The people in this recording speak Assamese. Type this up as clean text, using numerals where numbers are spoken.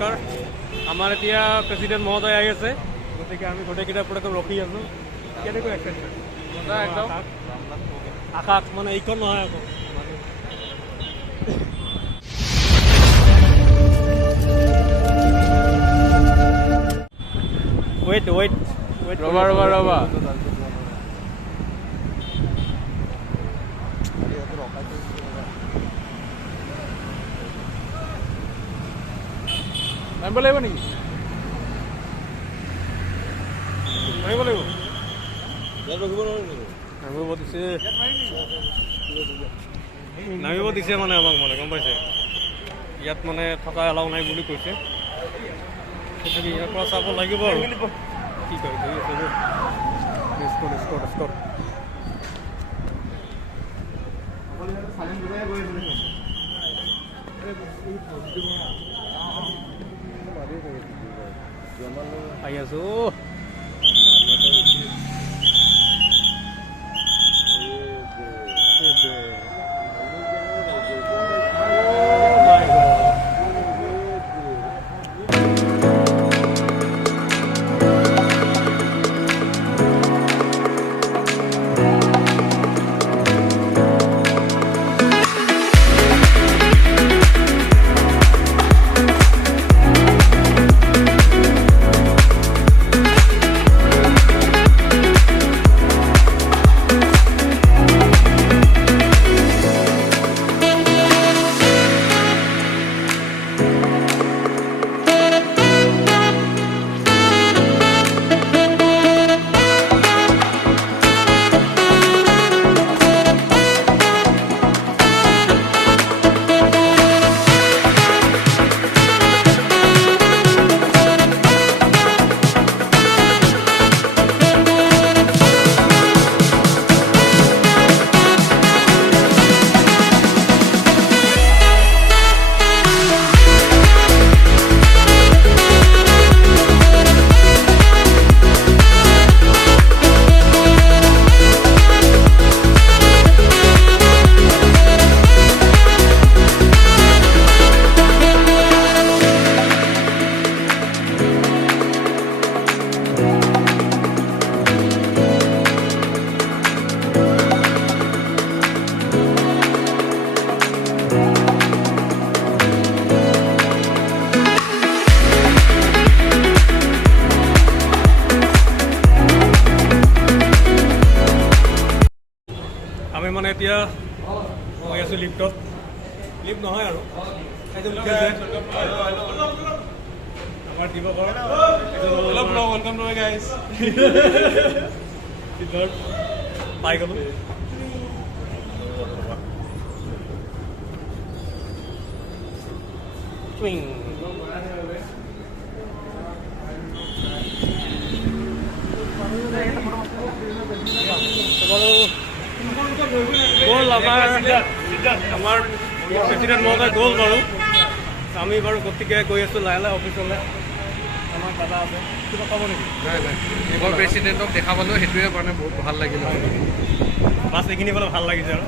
নমস্কাৰ আমাৰ এতিয়া প্ৰেচিডেণ্ট মহোদয় আহি আছে গতিকে আমি গোটেইকেইটাৰ পৰা ৰখি আছোঁ কেনেকৈ এক্সাইটেড একদম আকাশ মানে এইখন নহয় আকৌ ৱেইট ৰবা নামিব লাগিব নেকি নামিব লাগিব নামিব দিছে মানে আমাক মানে গম পাইছে ইয়াত মানে থকা এলাও নাই বুলি কৈছে গতিকে ইয়াৰ পৰা চাব লাগিব আৰু কি কয় স্কট আহি আছো আমি মানে এতিয়া গৈ আছোঁ লিফ্টত লিফ্ট নহয় আৰু আমাৰ দিব পাই গ'লোঁ গ'ল আমাৰ প্ৰেচিডেণ্ট মহোদয় গ'ল বাৰু আমি বাৰু গতিকে গৈ আছোঁ লাহে লাহে অফিচলৈ আমাৰ দাদা আছে কিবা পাব নেকি নাই এইবাৰ প্ৰেচিডেণ্টক দেখা পালোঁ সেইটোৱে কাৰণে বহুত ভাল লাগিল বাছ এইখিনি পালে ভাল লাগিছে আৰু